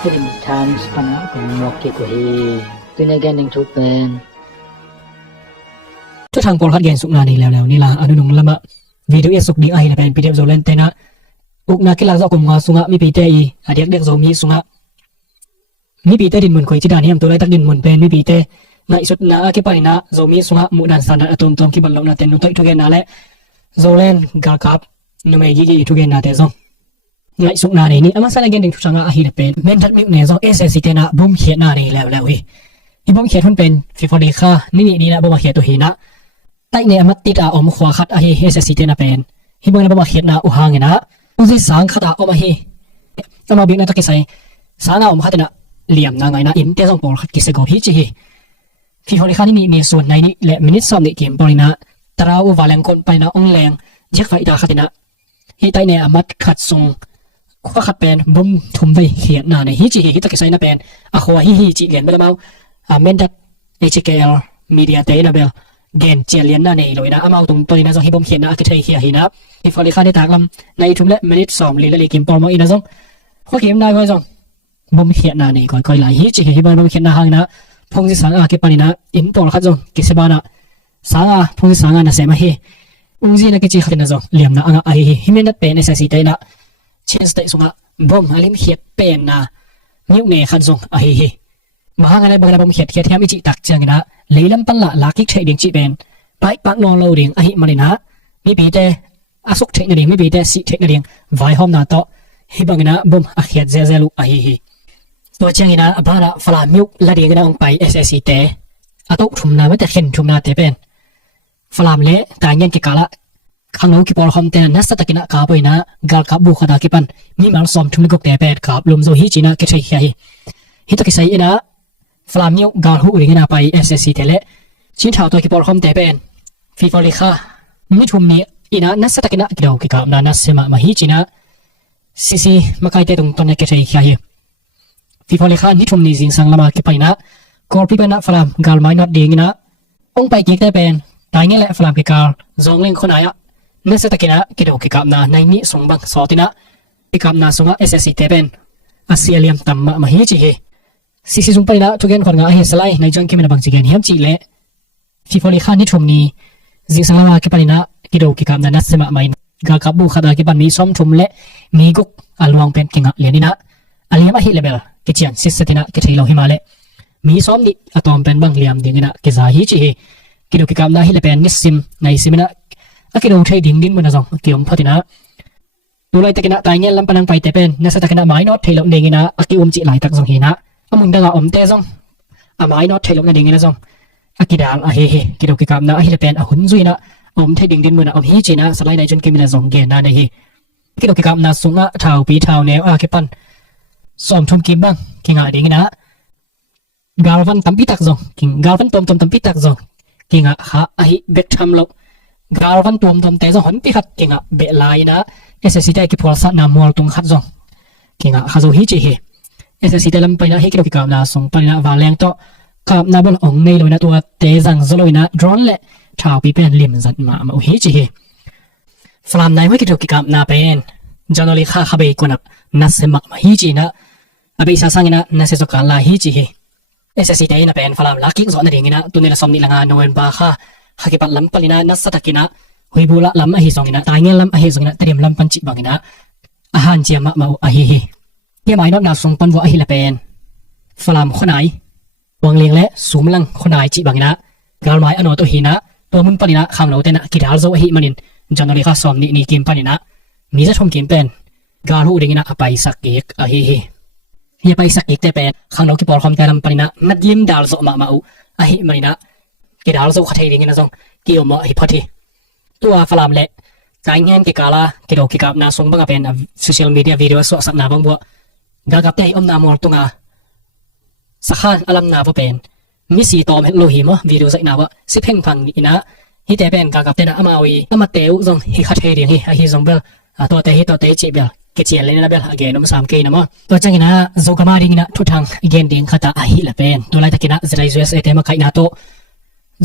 Film Times pana kung wakil ko tunagan ng chupen ทุกทางปอลคัดเกณฑ์สุกนานี่แล้วนี่ละอนุนงละมะวิดีโอสุกดีไอนะเป็นพีเดียโซเลนเตนะอุกนาคิลาจะกุมงาสุงะมีปีเตอีอเดียกเด็กโซมีสุงะมีปีเตดินมุนคอยจิดานี่ยมตัวไรตักดินมุนเป็นมีปีเตในสุดนาคิปานินะโซมีสุงะมุดันสันอะตอมคิบัลลงนาเตนุตัยทุเกนาเลโซเลนกาคับนุเมยิทุเกนาเตซงในสุกนานี่อามาสันเกณฑ์ดึงทุกทางอาฮิเลเป็นเมนทัดมิกเนซงเอเซซิเตนะบุ้มเขียนานี่แล้วอีบุ้มเขียทุนเป็นฟิฟอดีค่านี่นะบุ้มเขียตัวหินะไต่เนี่ยมัดติดอาอมขวาขัดอาเฮเอเซซิเตนะเป็นฮิบังนะบ่มาเขียนนะอุหางนะอุซิสังขัดอาอมอาเฮก็มาบิกนะตะกิใส่สานาอมขัดนะเหลี่ยมนะไงนะอินเตส่งปอลขัดกิเซโกพิจิฮิที่คนที่ข้านี่มีส่วนในนี้และมินิสซอมในเกมปอลินะตราอุวาเลงคนไปนะองแรงเจ็กไฟตาขัดนะฮิไต่เนี่ยมัดขัดทรงขวาขัดเป็นบุ้มทุ่มไปเขียนนะในฮิจิฮิตะกิใส่นะเป็นอาขวาฮิจิเหรียญไปแล้วมั้งเมนดัดHKL มีเดียเตนะเบลเกณฑ์เจียเลียนน่ะเนี่ยเลยนะอามาตรงตัวนี้นะจงให้ผมเขียนนะก็ใช่เขียนหินะที่ฟอร์ลิคาได้ตากลำในทุ่มเละมินิทสองเลยเลยเกมปอลมาอีนะจงข้อเขียนได้ก็จงผมเขียนนะเนี่ยก็หลายฮิจิที่บ้านผมเขียนนะห่างนะพงศิสังอาเก็บปานินะอินปอลขัดจงกิสบานะสังอาพงศิสังอานะเสมาเฮอุจินะกิจิขัดนะจงเหลี่ยมนะอ่างอาเฮฮิเมนัดเป็นเอเซซิเตนะเชนสเตสุงะบอมอาลิมเขียนเป็นนะนิ้วเนขัดจงอาเฮมาห่างอะไรบางนะผมเขียนแค่อิจิตักจังนะเลยลำปันละลักกิเทดิงจีเป็นไปปักนอนเราเรียงอหิมาเลยนะมีปีเตอาสุกเทคนิคมีปีเตสิเทคนิคไว้ห้องนาโตฮิบังนะบุมอาเขียดเจลุอหิตัวเชียงนะบาระฟลามิวละเดียงนะองไปเอสเอซีเตอาตุทุมนาไม่แต่เข็นทุมนาเตเป็นฟลามเละแต่ยังกิกาละข้างนู้นกิปอลคอมเตนนัสตะกินะกาบอยนะกาลกับบุคดากิปันมีมาลซอมทุมนิกเตเป็นกับลุมโซฮิจินะกิเชยฮิตกิไซนะฟลามิวกาลหูริงนะไปเอสเอซีเตเลชินชาวตัวกิปอลคอมเตเป็นฟีฟอลิค่ามิทุมนี้อินะนัสตะกินะกิดาวกิกาบนานัสเซมามาฮิจินะซีมาไกเตตรงต้นเนี่ยเกชัยขี้ยฟีฟอลิค่านิทุมนี้สิงสังละมากิไปนะกอลปีเป็นนะฟลามกาลไม่นอดดีนะองไปกิกเตเป็นตายเงี้ยแหละฟลามกิกาลจงเล่งคนไหนอะนัสตะกินะกิดาวกิกาบนาในนี้ส่งบังสอตินะกิกาบนาส่งเอสเอซีเตเป็นอาเซียเลียมตัมมาฮิจิเฮซีส่งไปนะทุกอย่างคนงาเฮสไลในจังกิมันบังจิเกนเฮียมจิเล่ฟีฟอลิค่านิทุมนี้จิงสังลาเก็บปานินะกิโดกิกามนันเสมาไม่กากับบุคดาเก็บปานมีซ้อมทุมเละมีกุกอลวงเป็นกิงะเลียนินะอเลียมาฮิเลเบลกิจิอันซิสตินะกิจิโลหิมาเลมีซ้อมดิอะตอมเป็นบังเลียมดิงนะกิซาฮิจิกิโดกิกามนะฮิเลเป็นนิสิมในซิมนะอะกิโดใช้ดิงดิงมันนะจงกิอมพอตินะดูไลตะกินะตายเงี้ยลำปนังไปเตเป็นนัสตะกินะไม้นอตเทลงดิงนะอะกิอมจิไหลตักจงหินะอะมึงดังอะอมเตจงอะไม้นอตเทลงดิงนะจงอากิดาลอาเฮเฮกิโดกิกามนะอาฮิเลเป็นอาหุนซุยนะอมเทดิงดินมือนะอมฮิจินะสไลด์ในจนกิมินะซงเกนะได้เฮกิโดกิกามนะสุงะเท้าปีเท้าแนวอาเกปันสอมทุมกิมบังกิงะดิงนะกาลวันตัมปิตักซงกิงกาลวันตอมตัมปิตักซงกิงะฮะอาฮิเบกทำลกกาลวันตอมเตซงหันปิขัดกิงะเบลายนะเอสซิเตกิพอลสันนามวลตุงขัดซงกิงะฮาโซฮิจิเฮเอสซิเตลัมไปนะเฮกิโดกิกามนะซงไปนะวาเลงโตกับนาบลองในลอยนะตัวเตจังซลอยนะดรอนเละชาวปีเป็นลิมจัดมาอุฮิจิเฮฟลามในวิกิโตกิกับนาเป็นจานอลิค่าขบกวนับนัสมามาฮิจินะอเบยสาสังนะนัสสุกันลาฮิจิเฮเอสซีเตนะเป็นฟลามลักกิ้งสอนอะไรเงี้ยนะตัวนี้ละสมนิลังานโนเวนบาค่ะฮักกิปัลลัมปลินะนัสตะกินะหุยบุละลัมอหิสองนะตายเงี้ยลัมอหิสองนะเตรียมลัมปันจิบังนะอาหารเจียมาอุอหิเฮเกี่ยไม่นอกนาสงปันวัวอหิละเป็นฟลามคนไหนวังเลียงและสูมลังคนไหนจิบังนะกาลไม้อโนตัวหินะตัวมุนปนินะคำเราเตนะกิดาลโซหิมันินจันทริข้าสอมนี่กิมปนินะมีจะชมกิมเป็นกาลูดิงนะอภัยสักเอกเฮเฮเฮียไปสักเอกแต่เป็นข้างเรากิปอลคอมแต่ลำปนินะนัดยิมดาลโซมาอุเฮมันินะกิดาลโซขัดเฮดิงนะซงกิโอมอฮิพอทีตัวฟลามเละใจเงี้ยกิกาลากิโดกิกับนาซงบังเป็นโซเชียลมีเดียวิดีโอสวสักนาบังบัวกากับเตยอมนามอลตุงาสักขันอลัมนาเป็นมิสีตอมเฮโลหิมะวิดีโอสักนาวะสิเพ่งพังอินะฮิเตเป็นกากับเตนะอามาวีอามาเตวจงฮิคัดเฮดิงฮิจงเบลตัวเตฮิตัวเตจิเบลเกจิเลนะเบลอเกนอมสามเกนมะตัวจังอินะโซกามาดิงนะทุทางเกนดิงขัดอาฮิละเป็นตัวไลตะกินะจะได้ US เตมาไกนาโต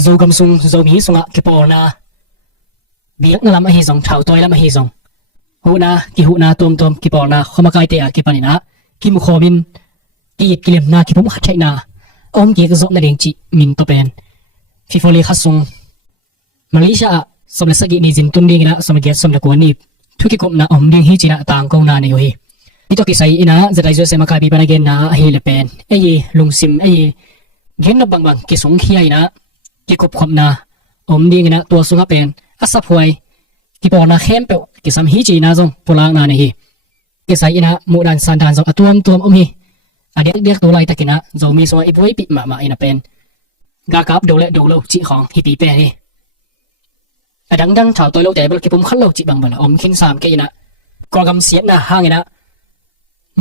โซกัมซุงโซมีสุงะกิปอลนาเบียกนะลำอหิจงเท้าตัวลำอหิจงหูนากิหูนาตอมกิปอลนาขมาไกเตอะกิปานินะกิมุโคบิน กีดกิเลมนาคิผมขัดใช่นาอมเกียกซบนาเดงจิมินโตเป็นฟิโฟเลขัดซงมาเลเซียสมเลสกินิจินตุนดีนะสมเกียรสมตะกวนนี่ทุกที่กบนาอมดีฮิจินะต่างกงนาในอยู่ฮีนี่ตัวกิสัยนะจะได้จะเสมาคาบีปนักเกนนะเฮเลเป็นไอ้ลุงซิมไอ้เห็นนับบางกิสงขี้ไอ้นะกิกบขบนาอมดีนะตัวสุงเป็นอัศพวยกิปอนาเข้มเปะกิสามฮิจินะจงปุลางนาในฮีกิสัยนะมุดันสันดานจงตัวอมฮีเด็กตัวไรตะกินะจงมีสวายบวยปิมาอินะเป็นกากาบดูเลจิของฮิปีเป็นฮีดังชาวตัวโลแต่บลกิผมขันโลจิบางบัลอมขินสามเกยนะกรกำเสียนะห่างนะ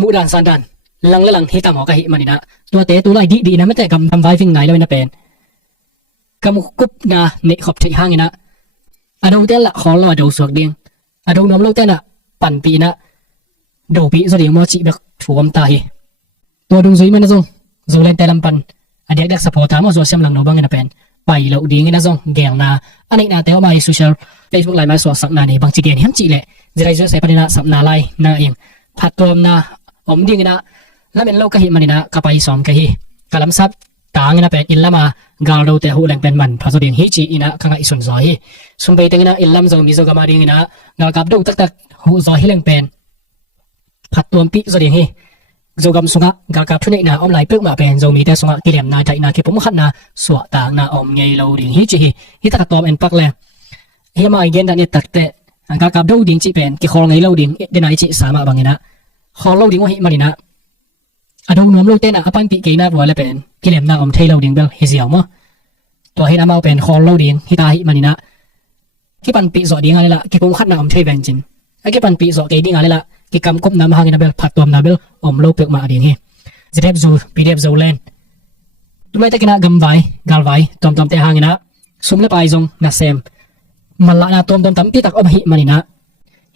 มุดันสันดานลังฮิตามหอกะฮิมันนะตัวเตะตัวไรดีนะไม่แต่กำไว้ฟิงไหนแล้วนะเป็นกำกุบนะเนขบที่ห่างนะดูเตละขอรอดูสวกเดียงดูน้ำโลแต่ละปั่นปีนะดูปีสดีมอจิแบบถูกตายตัวดงซุยมันนะจงซูเลนแต่ลำปันเด็กสปอร์ตามอส่วนเสียมหลังโนบังนะเป็นไปเราดีงี้นะจงแกงนาอันนี้นะแต่ว่ามาโซเชียลเฟซบุ๊กไลน์มาสวดสักนานี่บางจีเดียนเห็นจีเลยจะได้จะใส่ประเด็นสับนาไลนาเองผัดตัวนะอมดีงี้นะแล้วเป็นโลกะฮิมันนี่นะกับไปสอมกะฮิกะลำซับต่างนะเป็นอินละมากาลเราแต่หูแรงเป็นมันพอตัวเดียงฮิจีอินะข้างในส่วนซอยส่วนไปแต่งนะอินละมจงมีโซกามาดีงี้นะกากับดูตักหูซอยฮิแรงเป็นผัดตัวปีตัวเดียงฮิโจกำสุงะกากาทุเนนะอมไหลเปิกมาเป็นโจมีแต่สุงะกิเลมนาใจนาคิผมขัดนาสวดต่างนาอมไงเราดิ่งฮิจิฮิตะกตัวเป็นปักแลเฮียมาอีกเย็นดันเนี่ยตักแต่กากาดูดิ่งจิเป็นกิคอลไงเราดิ่งเดนายจิสามะบางนะคอเราดิ่งว่าฮิมันนะดูนวมเราเต้นอปันปีกีนาบัวเลยเป็นกิเลมนาอมเทเราดิ่งเบลฮิเสียวมั้ตัวฮินามาเป็นคอเราดิ่งฮิตาฮิมันนะกิปันปีสวดดิ่งอะไรละกิผมขัดนาอมเทเป็นจินไอ้กิปันปีสวดเกดิ่งอะไรละกิกำกบน้ำหางนะเบลผัดตัวน้ำเบลอมโลเปกมาดีงี้จะเรียบซูปีเรียบซูเลนตัวไม่ตะกินะกำไว้กาลไว้ตอมแต่หางนะสุ่มเล็บไอซงนะเซมมันละนะตอมตั้มปีตักอมหิมันนะ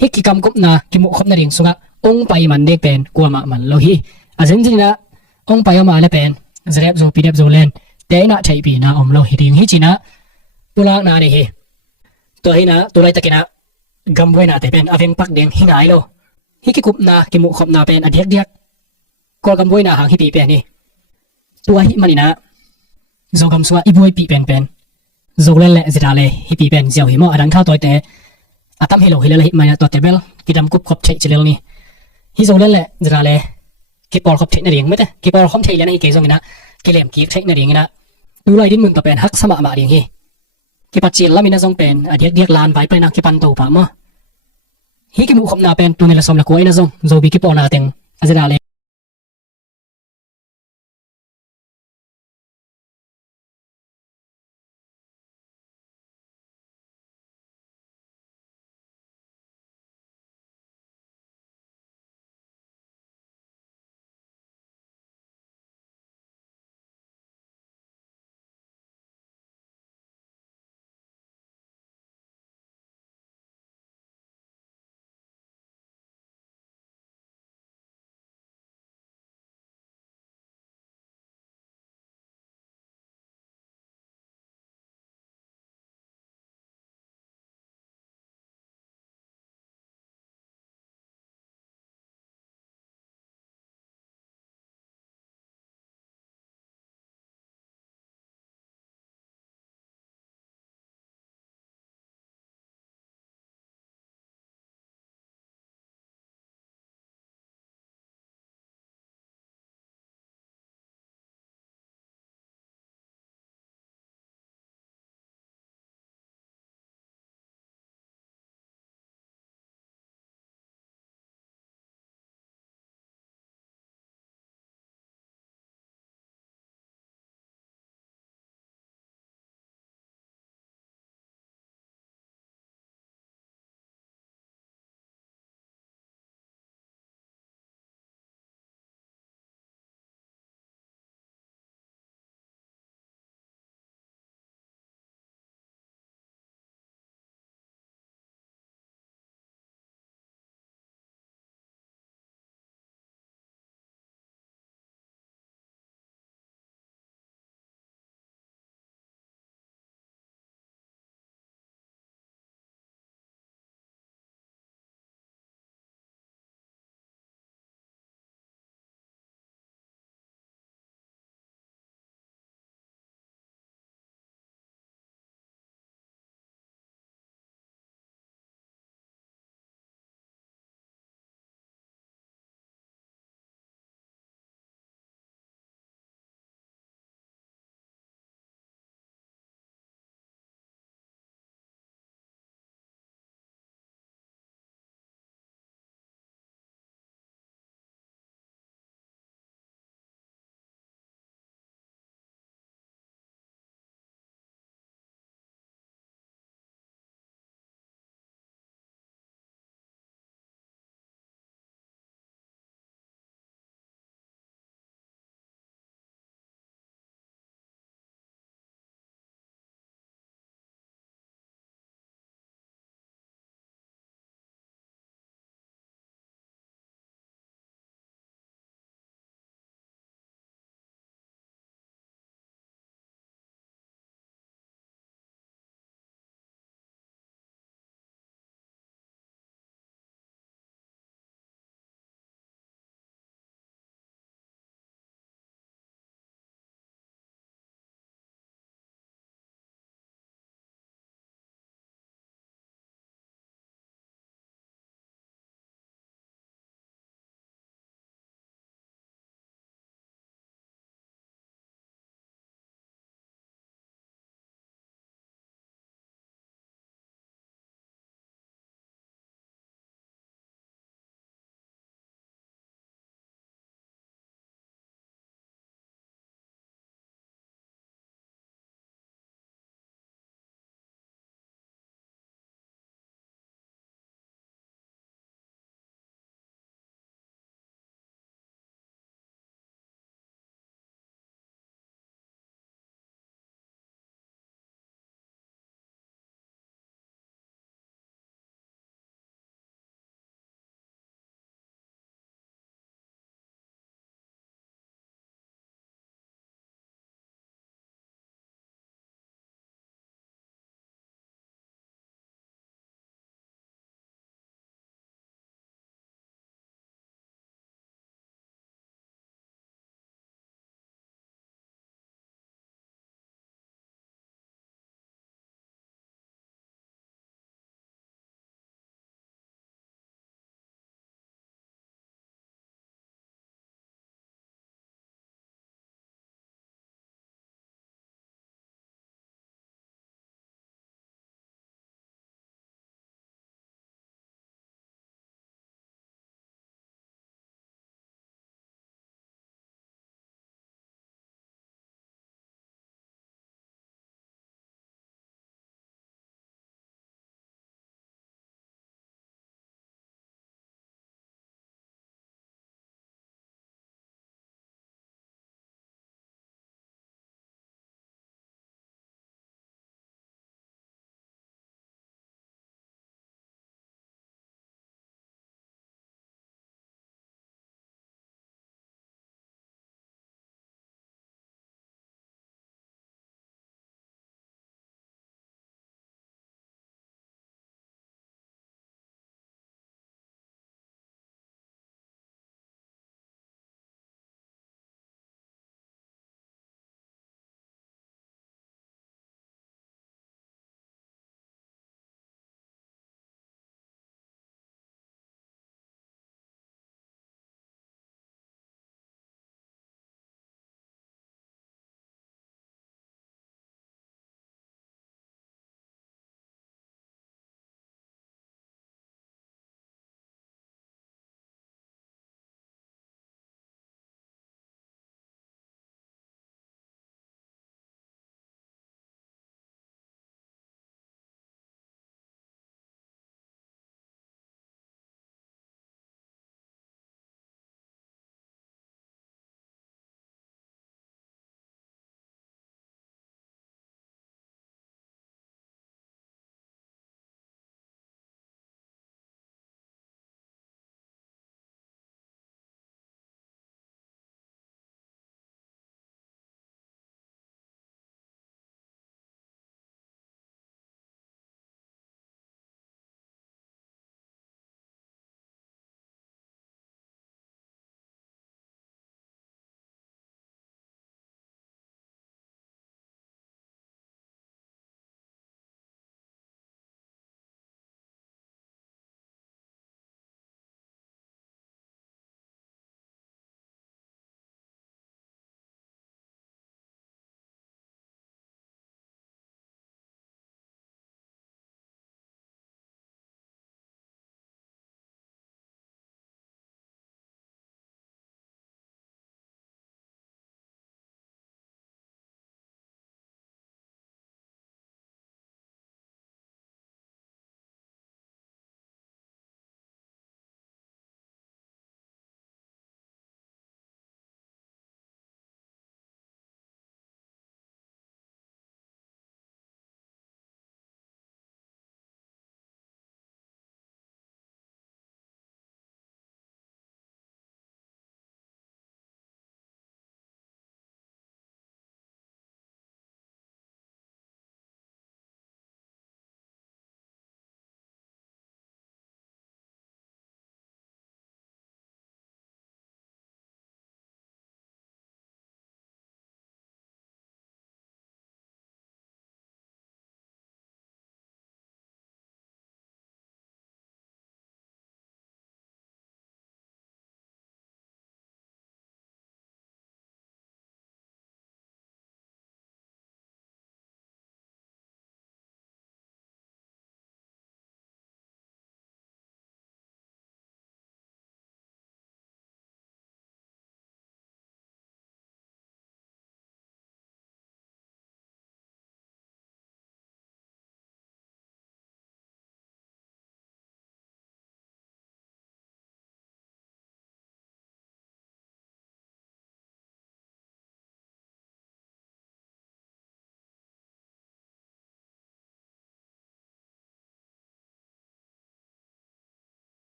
ฮิกิกำกบนะกิมุขบนาดิ่งสุงะองไปมันเด็กเป็นกลัวมันโลหิอาจริงๆนะองไปมาเลยเป็นจะเรียบซูปีเรียบซูเลนแต่น่าใช้ปีนะอมโลหิดิ่งฮิจินะตัวละนาดีฮีตัวฮินะตัวไรตะกินะกำไว้นะแต่เป็นอเวงปักเดียงหิงไงโลฮิกิกุบนากิมุขบนาเป็นอเดียกก็กำบวยนาหางฮิปีเป็นนี่ตัวฮิมันนี่นะโจกำสวะอีบวยปีเป็นโจเล่นแหละจิตาเลยฮิปีเป็นเจ้าหิมอดังข้าวตัวแต่อาตั้มฮิโลฮิเลลฮิมันตัวเตเบลกิดำกุบขบเชจิเลลนี่ฮิโจเล่นแหละจิตาเลยกิปอลขบเชนเรียงไม่แต่กิปอลขบเชยแล้วนี่เกยงนะกิเลมกีเชนเรียงนะดูไรดิ้นมึงตัวเป็นฮักสมาเรียงฮิกิปัจเจียนแล้วมีน่าจงเป็นอเดียกลานไว้ไปนักกิปันโตปะมั้ฮิกิมุขบนาเป็นตัวในละสมละกวยนะจงโจบิกิปอลนาเต็งอาจจะได้เลย